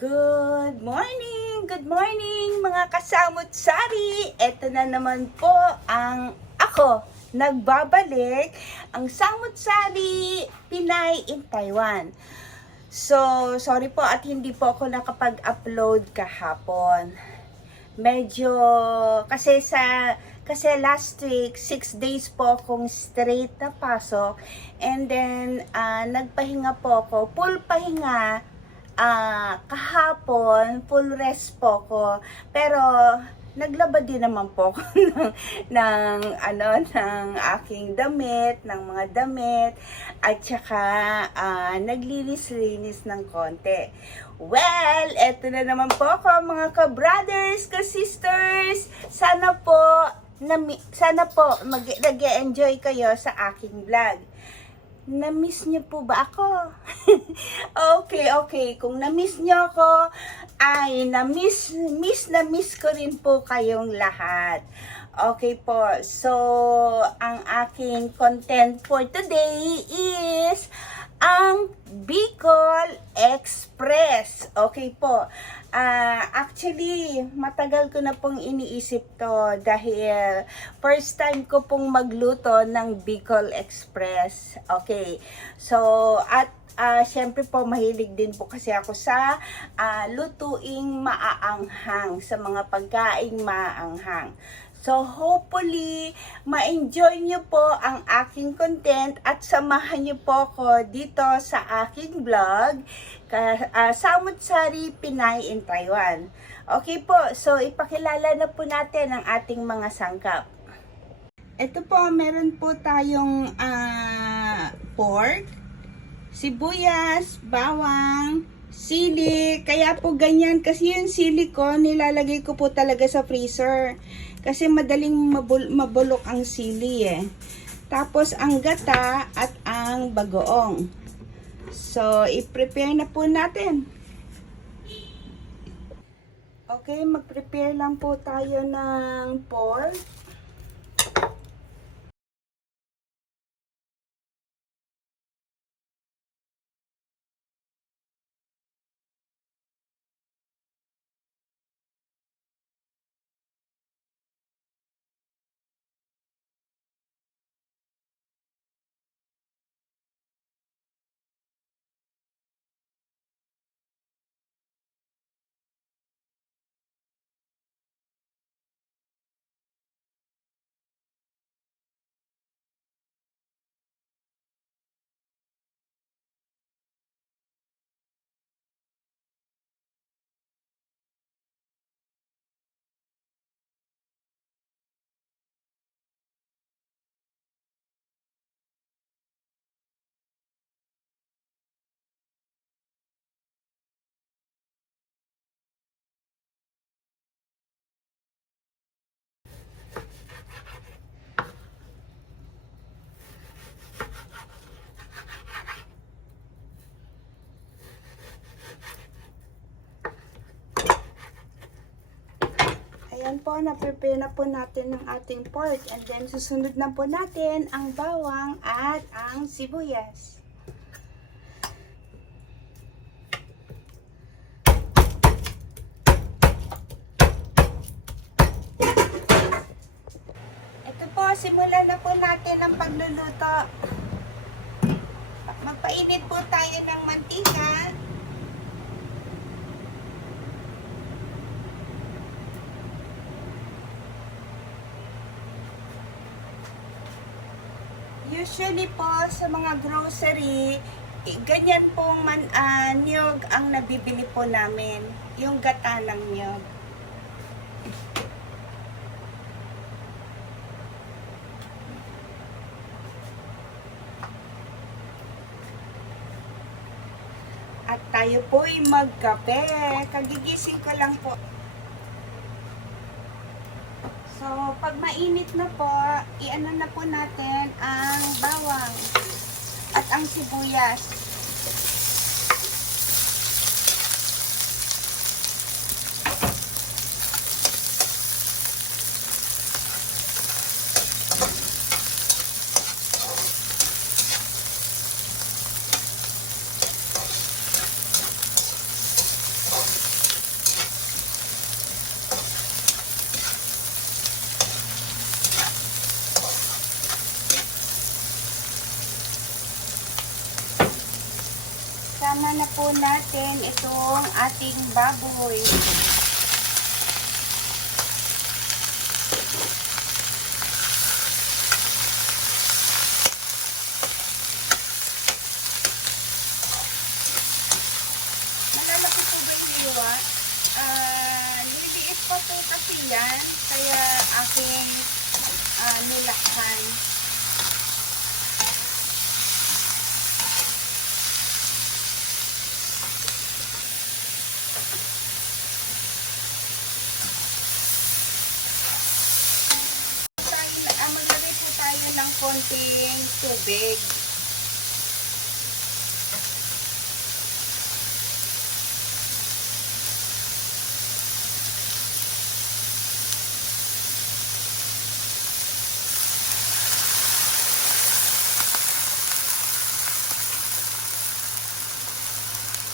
Good morning mga kasamot-sari. Ito na naman po ang ako, nagbabalik, ang Samot-Sari Pinay in Taiwan. So, sorry po at hindi po ako nakapag-upload kahapon. Medyo, kasi last week, 6 days po akong straight na pasok. And then, nagpahinga po ako, full pahinga. Kahapon, full rest po ko. Pero, naglaba din naman po ako ng aking damit, ng mga damit, at saka naglinis-linis ng konti. Well, eto na naman po ako mga ka-brothers, ka-sisters. Sana po nag-enjoy kayo sa aking vlog. Na-miss niyo po ba ako? Okay. Kung na-miss niyo ako, ay na-miss ko rin po kayong lahat. Okay po. So, ang aking content for today is ang Bicol Express. Okay po. Actually, matagal ko na pong iniisip to dahil first time ko pong magluto ng Bicol Express. Okay. So, at syempre po, mahilig din po kasi ako sa lutuing maaanghang, sa mga pagkaing maaanghang. So, hopefully, ma-enjoy nyo po ang aking content at samahan nyo po ako dito sa aking vlog, Samot-Sari Pinay in Taiwan. Okay po, so ipakilala na po natin ang ating mga sangkap. Ito po, meron po tayong pork, sibuyas, bawang, sili. Kaya po ganyan, kasi yung sili ko, nilalagay ko po talaga sa freezer. Kasi madaling mabulok ang sili eh. Tapos ang gata at ang bagoong. So, i-prepare na po natin. Okay, mag-prepare lang po tayo ng pork. Ayan po, na-prepare na po natin ng ating pork. And then, susunod na po natin ang bawang at ang sibuyas. Ito po, simulan na po natin ang pagluluto. Magpainit po tayo ng mantika. Usually po sa mga grocery, ganyan pong niyog ang nabibili po namin. Yung gata ng niyog. At tayo po'y magkape. Kagigising ko lang po. So, pag mainit na po, i-ano na po natin ang bawang at ang sibuyas. po natin itong ating baboy. Nalalaki po ba yung liwa? Liliit pa po kasi yan, kaya aking nilakhan. Maglagay po tayo ng konting tubig.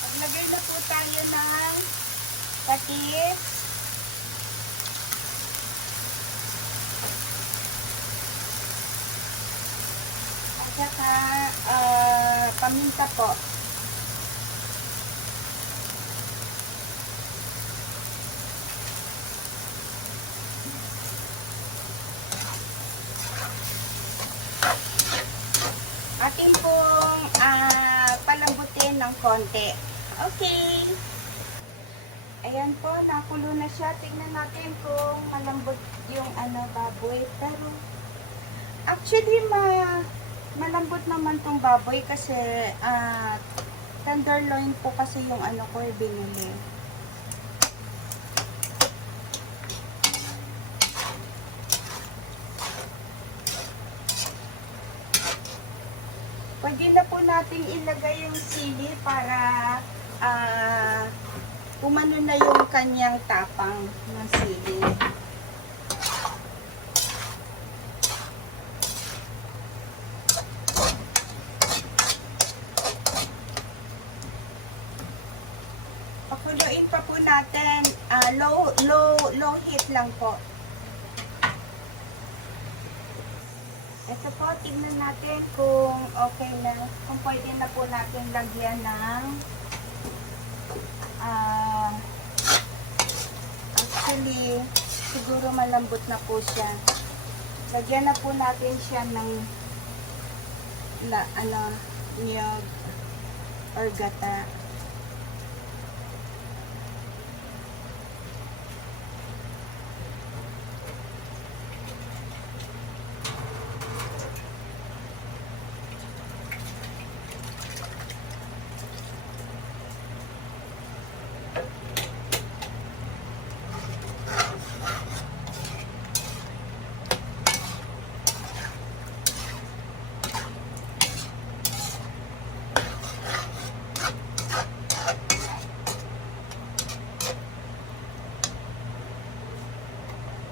Maglagay na po tayo ng patis. Saka paminta po. Atin pong palambutin ng konti. Okay. Ayan po, nakulo na siya. Tingnan natin kung malambot yung baboy. Pero actually malambot naman tong baboy kasi tenderloin po kasi yung ko binili. Pwede na po nating ilagay yung sili para umano na yung kanyang tapang ng sili. Pakuluin pa po natin, low heat lang po. Ito po, tignan natin kung okay na, kung pwede na po natin lagyan ng actually, siguro malambot na po siya. Lagyan na po natin siya ng niyog or gata.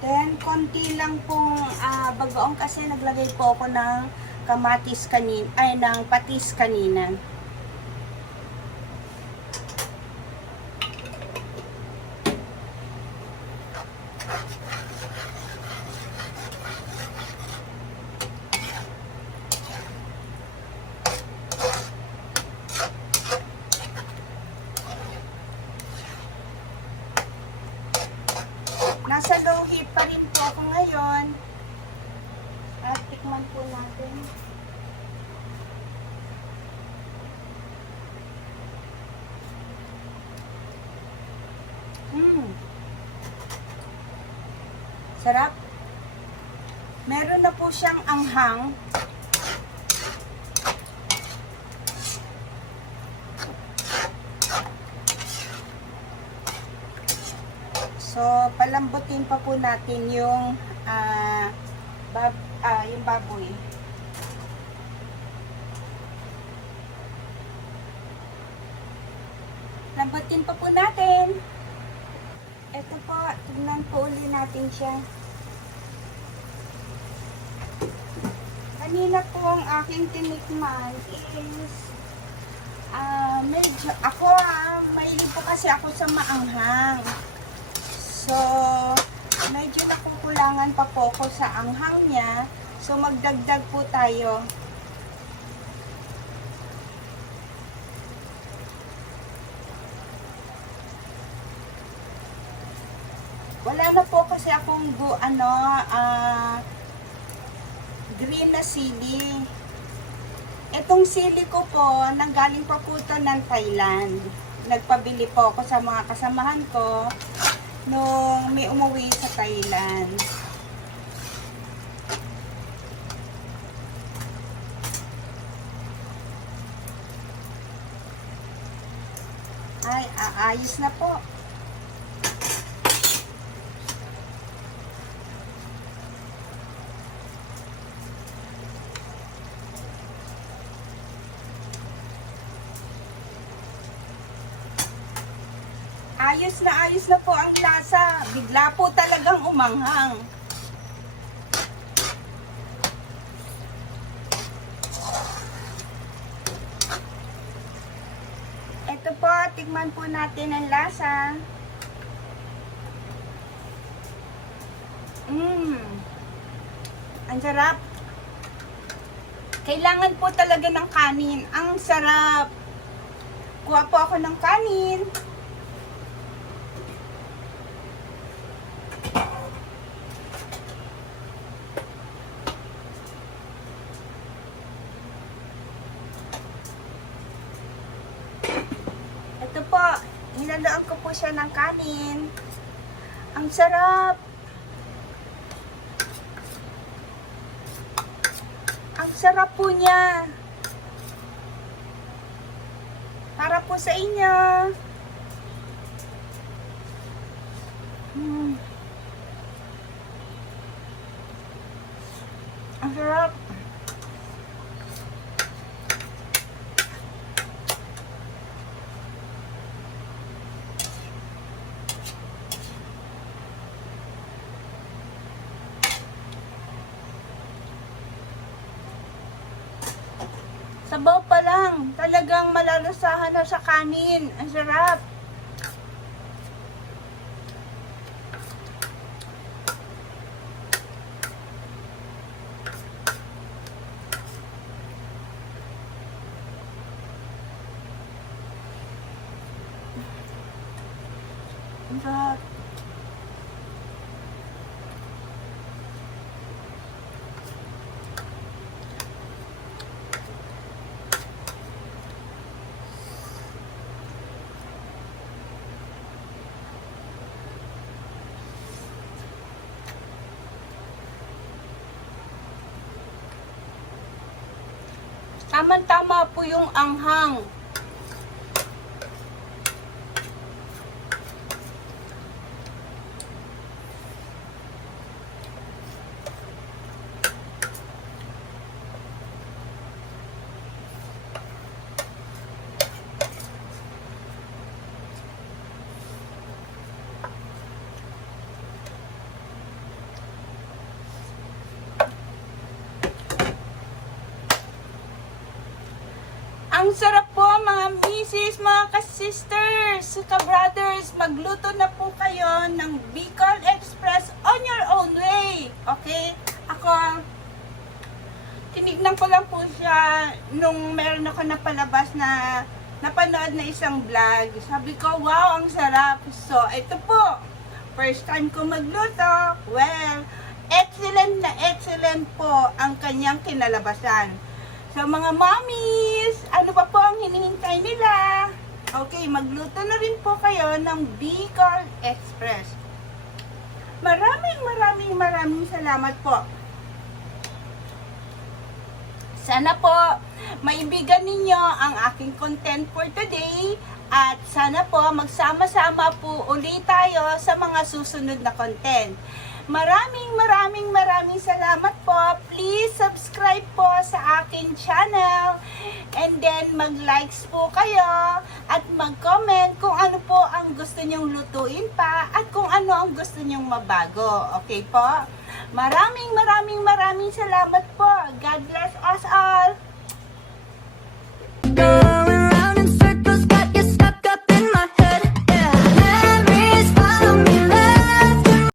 Then, konti lang pong bagoong kasi naglagay po ako ng kamatis kanina, ng patis kanina. Nasa low heat pa rin po ako ngayon. At tikman po natin. Sarap. Meron na po siyang anghang. So, palambutin pa po natin yung yung baboy. Lambutin pa po natin. Ito po, tignan po uli natin siya. Kanina po ang aking tinikman is medyo, mahilig po kasi ako sa maanghang. So, medyo nakukulangan pa po ako sa anghang niya. So, magdagdag po tayo. Wala na po kasi akong green na sili. Itong sili ko po, nanggaling pa po ito ng Thailand. Nagpabili po ako sa mga kasamahan ko nung may umuwi sa Thailand. Ay, ayos na po. Ayos na po ang lasa. Bigla po talagang umanghang. Ito po, tikman po natin ang lasa. Ang sarap. Kailangan po talaga ng kanin. Ang sarap. Kuha po ako ng kanin. Ito po, hinaloan ko po siya ng kanin. Ang sarap. Ang sarap po niya. Para po sa inyo. Ang sarap. Sabaw pa lang, talagang malalasahan na sa kanin. Ang sarap. Ang sarap. Tama-tama po yung anghang. Ang sarap po mga misis, mga ka-sisters, ka-brothers, magluto na po kayo ng Bicol Express on your own way. Okay? Ako, tinignan ko lang po siya nung meron ako napalabas na napanood na isang vlog. Sabi ko, wow, ang sarap. So, ito po, first time ko magluto. Well, excellent na excellent po ang kanyang kinalabasan. So mga mommies, ano pa po ang hinihintay nila? Okay, magluto na rin po kayo ng Bicol Express. Maraming salamat po. Sana po maibigan ninyo ang aking content for today at sana po magsama-sama po ulit tayo sa mga susunod na content. Maraming salamat po. Please subscribe po sa akin channel and then mag-likes po kayo at mag-comment kung ano po ang gusto nyong lutuin pa at kung ano ang gusto nyong mabago. Okay po? Maraming salamat po. God bless us all.